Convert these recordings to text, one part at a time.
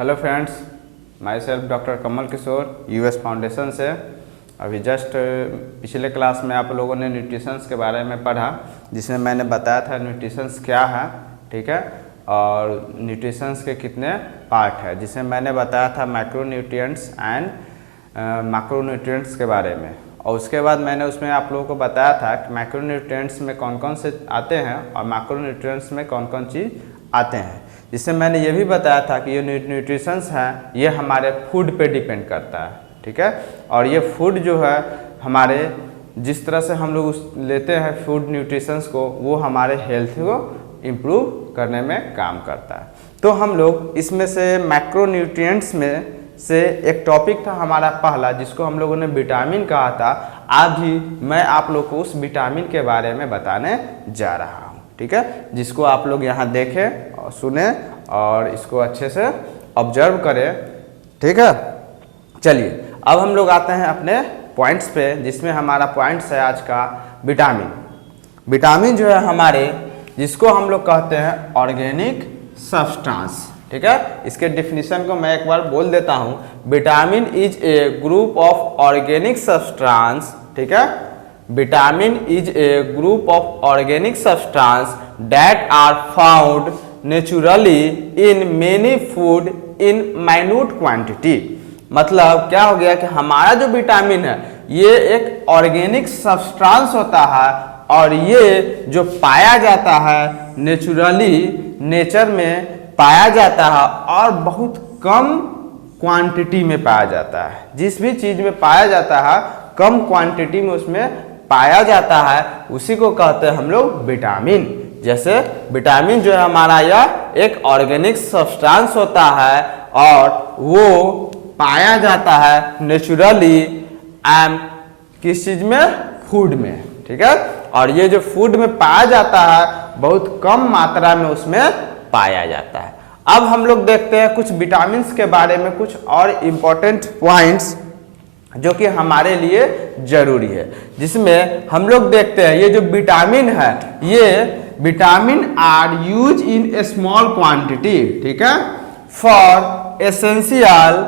Hello friends, myself doctor Kamal Kishore US foundation से। अभी just पिछले क्लास में आप लोगों ने न्यूट्रिशंस के बारे में पढ़ा, जिसमें मैंने बताया था न्यूट्रिशंस क्या है, ठीक है, और न्यूट्रिशंस के कितने पार्ट है, जिसमें मैंने बताया था मैक्रोन्यूट्रिएंट्स एंड मैक्रोन्यूट्रिएंट्स के बारे में। और उसके बाद मैंने उसमें आप लोगों को बताया था कि मैक्रोन्यूट्रिएंट्स में कौन कौन से आते हैं और मैक्रोन्यूट्रिएंट्स में कौन कौन चीज़ आते हैं। जिससे मैंने ये भी बताया था कि ये न्यूट्रिशंस हैं, ये हमारे फूड पे डिपेंड करता है, ठीक है। और ये फूड जो है हमारे जिस तरह से हम लोग लेते हैं फूड न्यूट्रिशंस को, वो हमारे हेल्थ को इम्प्रूव करने में काम करता है। तो हम लोग इसमें से मैक्रोन्यूट्रिएंट्स में से एक टॉपिक था हमारा पहला, जिसको हम लोगों ने विटामिन कहा था। आज भी मैं आप लोग को उस विटामिन के बारे में बताने जा रहा हूँ, ठीक है, जिसको आप लोग यहाँ देखें और सुने और इसको अच्छे से ऑब्जर्व करें, ठीक है। चलिए अब हम लोग आते हैं अपने पॉइंट्स पे, जिसमें हमारा पॉइंट्स है आज का विटामिन। विटामिन जो है हमारे, जिसको हम लोग कहते हैं ऑर्गेनिक सब्सटेंस, ठीक है। इसके डिफिनीशन को मैं एक बार बोल देता हूँ। Vitamin is a group of organic substance, ठीक है। Vitamin is a group of organic substance that are found naturally in many food in minute quantity. मतलब क्या हो गया कि हमारा जो विटामिन है ये एक ऑर्गेनिक सब्सटेंस होता है और ये जो पाया जाता है नेचुरली, नेचर में पाया जाता है और बहुत कम क्वांटिटी में पाया जाता है। जिस भी चीज में पाया जाता है कम क्वांटिटी में उसमें पाया जाता है, उसी को कहते हैं हम लोग विटामिन। जैसे विटामिन जो है हमारा यह एक ऑर्गेनिक सब्सटेंस होता है और वो पाया जाता है नेचुरली एंड किस चीज में, फूड में, ठीक है। और ये जो फूड में पाया जाता है बहुत कम मात्रा में उसमें पाया जाता है। अब हम लोग देखते हैं कुछ विटामिन के बारे में, कुछ और इम्पोर्टेंट पॉइंट्स जो कि हमारे लिए जरूरी है, जिसमें हम लोग देखते हैं ये जो विटामिन है, ये vitamin are use in a small quantity, ठीक है, फॉर एसेंशियल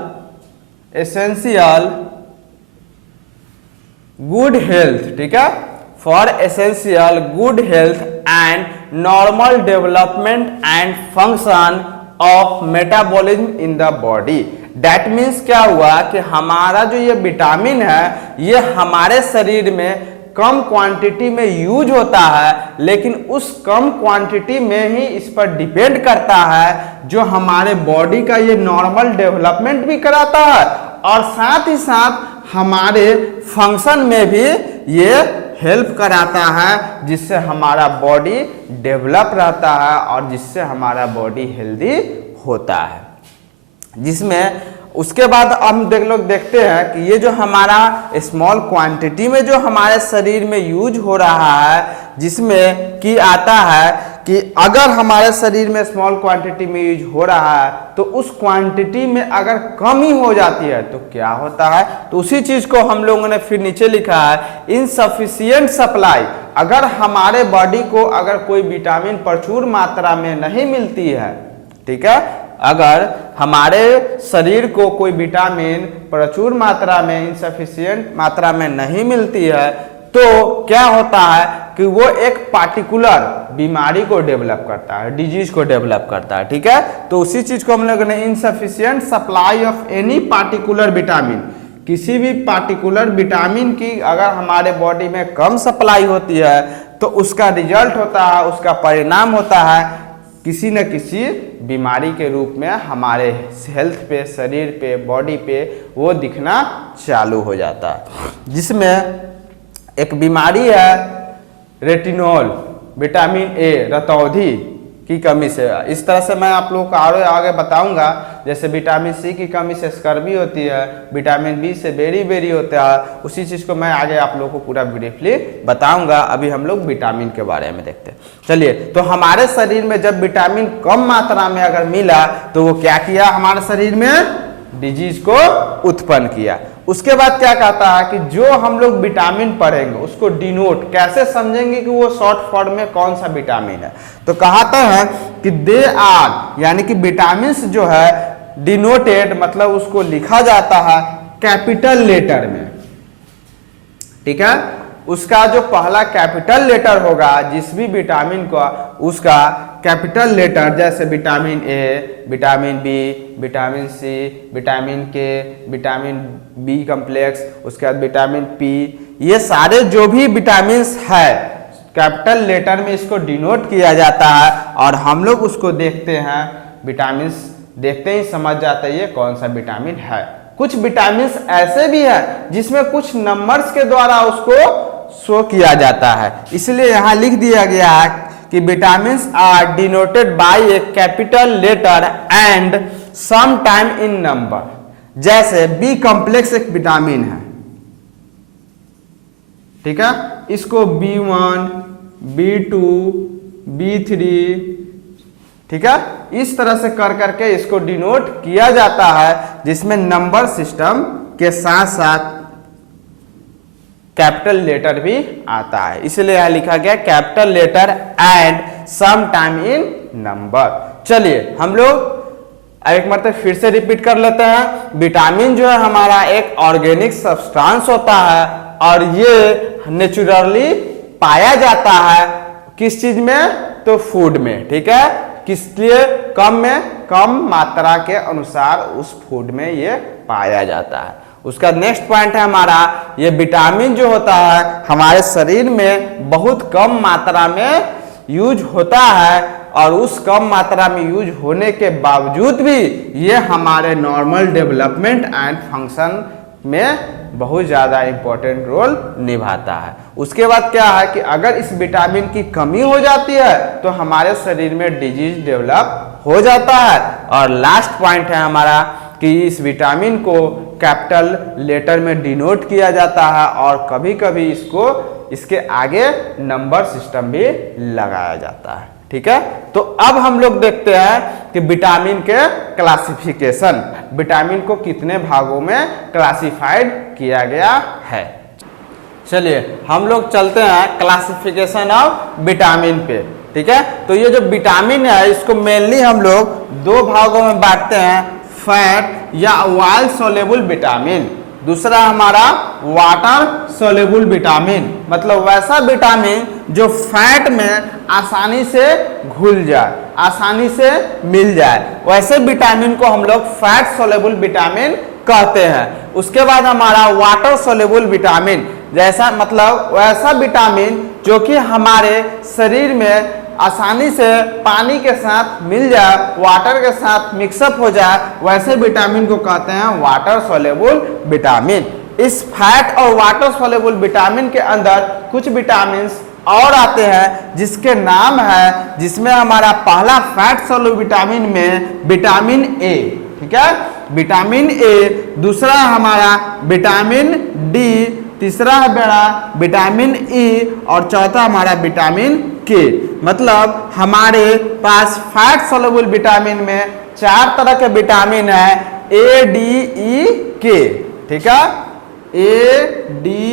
गुड हेल्थ, ठीक है, for essential good health and normal development and function of metabolism in the body. That means क्या हुआ कि हमारा जो ये विटामिन है ये हमारे शरीर में कम क्वांटिटी में यूज होता है, लेकिन उस कम क्वांटिटी में ही इस पर डिपेंड करता है जो हमारे बॉडी का ये नॉर्मल डेवलपमेंट भी कराता है और साथ ही साथ हमारे फंक्शन में भी ये हेल्प कराता है, जिससे हमारा बॉडी डेवलप रहता है और जिससे हमारा बॉडी हेल्दी होता है। जिसमें उसके बाद हम देखते हैं कि ये जो हमारा स्मॉल क्वांटिटी में जो हमारे शरीर में यूज हो रहा है, जिसमें कि आता है कि अगर हमारे शरीर में स्मॉल क्वांटिटी में यूज हो रहा है तो उस क्वांटिटी में अगर कमी हो जाती है तो क्या होता है, तो उसी चीज को हम लोगों ने फिर नीचे लिखा है इनसफिशिएंट सप्लाई। अगर हमारे बॉडी को अगर कोई विटामिन प्रचुर मात्रा में नहीं मिलती है, ठीक है, अगर हमारे शरीर को कोई विटामिन प्रचुर मात्रा में, इनसफिशिएंट मात्रा में नहीं मिलती है, तो क्या होता है कि वो एक पार्टिकुलर बीमारी को डेवलप करता है, डिजीज को डेवलप करता है, ठीक है। तो उसी चीज को हम लोग ने insufficient supply of any particular vitamin, किसी भी पार्टिकुलर विटामिन की अगर हमारे बॉडी में कम सप्लाई होती है तो उसका रिजल्ट होता है, उसका परिणाम होता है किसी न किसी बीमारी के रूप में हमारे हेल्थ पे, शरीर पे, बॉडी पे वो दिखना चालू हो जाता है। जिसमें एक बीमारी है रेटिनॉल, विटामिन ए, रतौंधी की कमी से। इस तरह से मैं आप लोगों को और आगे बताऊंगा। जैसे विटामिन सी की कमी से स्कर्वी होती है, विटामिन बी से बेरी होता है, उसी चीज़ को मैं आगे आप लोगों को पूरा ब्रीफली बताऊंगा। अभी हम लोग विटामिन के बारे में देखते हैं। चलिए, तो हमारे शरीर में जब विटामिन कम मात्रा में अगर मिला तो वो क्या किया, हमारे शरीर में डिजीज को उत्पन्न किया। उसके बाद क्या कहता है कि जो हम लोग विटामिन पढ़ेंगे उसको डिनोट कैसे समझेंगे कि वो शॉर्ट फॉर्म में कौन सा विटामिन है। तो कहते हैं कि दे आर, यानी कि विटामिन जो है डिनोटेड मतलब उसको लिखा जाता है कैपिटल लेटर में, ठीक है। उसका जो पहला कैपिटल लेटर होगा जिस भी विटामिन का, उसका कैपिटल लेटर, जैसे vitamin A, vitamin B, vitamin C, vitamin K, vitamin B complex, उसके बाद विटामिन पी, ये सारे जो भी विटामिन है कैपिटल लेटर में इसको डिनोट किया जाता है। और हम लोग उसको देखते हैं, विटामिन देखते ही समझ जाते हैं ये कौन सा विटामिन है। कुछ विटामिन ऐसे भी है जिसमें कुछ नंबर्स के द्वारा उसको शो किया जाता है, इसलिए यहाँ लिख दिया गया है कि vitamin are denoted by a capital letter and some time in number. जैसे बी कॉम्प्लेक्स एक विटामिन है, ठीक है, इसको B1, B2, B3, ठीक है, इस तरह से कर करके इसको डिनोट किया जाता है, जिसमें नंबर सिस्टम के साथ साथ कैपिटल लेटर भी आता है, इसलिए यहां लिखा गया capital letter and some time in number. चलिए हम लोग एक मरतबा फिर से रिपीट कर लेते हैं। विटामिन जो है हमारा एक ऑर्गेनिक सब्सटेंस होता है और ये नेचुरली पाया जाता है किस चीज में, तो फूड में, ठीक है। किस लिए, कम मात्रा के अनुसार उस फूड में ये पाया जाता है। उसका नेक्स्ट पॉइंट है हमारा, ये विटामिन जो होता है हमारे शरीर में बहुत कम मात्रा में यूज होता है और उस कम मात्रा में यूज होने के बावजूद भी ये हमारे नॉर्मल डेवलपमेंट एंड फंक्शन में बहुत ज़्यादा इंपॉर्टेंट रोल निभाता है। उसके बाद क्या है कि अगर इस विटामिन की कमी हो जाती है तो हमारे शरीर में डिजीज डेवलप हो जाता है। और लास्ट पॉइंट है हमारा कि इस विटामिन को कैपिटल लेटर में डिनोट किया जाता है और कभी कभी इसको इसके आगे नंबर सिस्टम भी लगाया जाता है, ठीक है। तो अब हम लोग देखते हैं कि विटामिन के क्लासिफिकेशन, विटामिन को कितने भागों में क्लासिफाइड किया गया है। चलिए हम लोग चलते हैं क्लासिफिकेशन ऑफ विटामिन पे, ठीक है। तो ये जो विटामिन है इसको मेनली हम लोग दो भागों में बांटते हैं, फैट या ऑयल सोलेबल विटामिन, दूसरा हमारा वाटर सोलेबल विटामिन, मतलब वैसा विटामिन जो फैट में आसानी से घुल जाए, आसानी से मिल जाए, वैसे विटामिन को हम लोग फैट सोलेबल विटामिन कहते हैं। उसके बाद हमारा वाटर सोलेबल विटामिन, जैसा मतलब वैसा विटामिन जो कि हमारे शरीर में आसानी से पानी के साथ मिल जाए, वाटर के साथ मिक्सअप हो जाए, वैसे विटामिन को कहते हैं वाटर सोलेबल विटामिन। इस फैट और वाटर सोलेबल विटामिन के अंदर कुछ विटामिन और आते हैं जिसके नाम है, जिसमें हमारा पहला फैट सोलेबल विटामिन में विटामिन ए, ठीक है, विटामिन ए, दूसरा हमारा विटामिन डी, तीसरा है बड़ा विटामिन ई और चौथा हमारा विटामिन के। मतलब हमारे पास फैट सोलेबल विटामिन में 4 तरह के विटामिन है, ए डी ई के, ठीक है, ए डी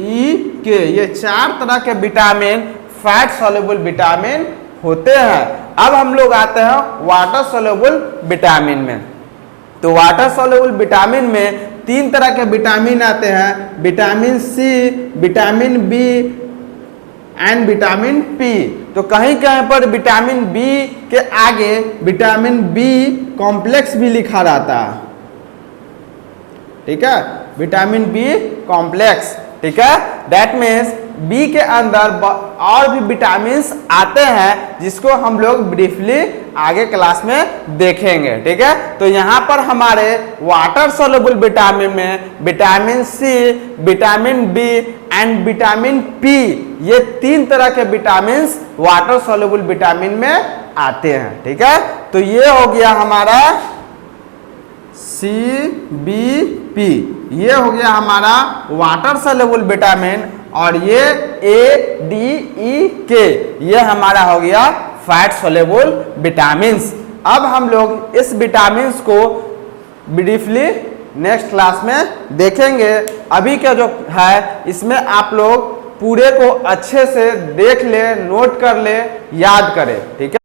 ई के, ये 4 तरह के विटामिन फैट सोलेबल विटामिन होते हैं। अब हम लोग आते हैं वाटर सोलेबल विटामिन में। तो वाटर सोलेबल विटामिन में 3 तरह के विटामिन आते हैं, vitamin C, vitamin B and vitamin P. तो कहीं कहीं पर विटामिन बी के आगे विटामिन बी कॉम्प्लेक्स भी लिखा रहता है, ठीक है, विटामिन बी कॉम्प्लेक्स, ठीक है। दैट मीन्स बी के अंदर और भी विटामिन आते हैं जिसको हम लोग ब्रीफली आगे क्लास में देखेंगे, ठीक है। तो यहाँ पर हमारे वाटर सोलेबल विटामिन में vitamin C, vitamin B and vitamin P, ये 3 तरह के विटामिन वाटर सोलेबल विटामिन में आते हैं, ठीक है। तो ये हो गया हमारा सी बी पी, ये हो गया हमारा वाटर सोलेबल विटामिन, और ये ए डी ई के, ये हमारा हो गया फैट सोलेबल विटामिन। अब हम लोग इस विटामिन को ब्रीफली नेक्स्ट क्लास में देखेंगे। अभी का जो है इसमें आप लोग पूरे को अच्छे से देख ले, नोट कर ले, याद करें, ठीक है।